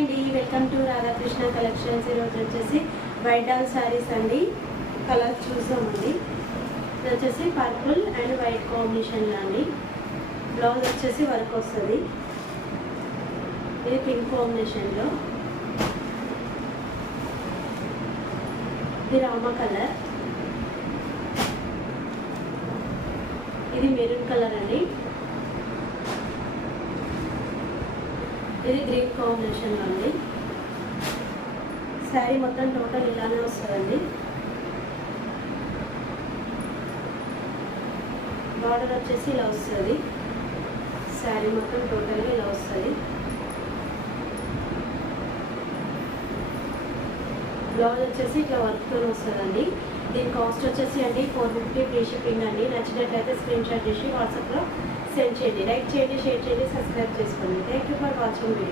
అండి, welcome to Radhakrishna collections. ఈరోజు వచ్చేసి వైట్ డాల్ శారీస్ అండి. కలర్ చూసామండి. ఇది వచ్చేసి పర్పుల్ అండ్ వైట్ కాంబినేషన్లో అండి. బ్లౌజ్ వచ్చేసి వర్క్ వస్తుంది. ఇది పింక్ కాంబినేషన్లో. ఇది రామ కలర్. ఇది మెరూన్ కలర్ అండి. ఇది గ్రీన్ కాంబినేషన్లో అండి. శారీ మొత్తం టోటల్ ఇలానే వస్తుందండి. బార్డర్ వచ్చేసి ఇలా వస్తుంది. శారీ మొత్తం టోటల్గా ఇలా వస్తుంది. బ్లౌజ్ వచ్చేసి ఇట్లా వర్క్తో వస్తుందండి. దీని కాస్ట్ వచ్చేసి అండి 450 ఫ్రీ షిప్పింగ్ అండి. నచ్చినట్లయితే స్క్రీన్ షాట్ చేసి వాట్సాప్లో సెండ్ చేయండి. లైక్ చేయండి, షేర్ చేయండి, సబ్స్క్రైబ్ చేసుకోండి. Thank you for watching video.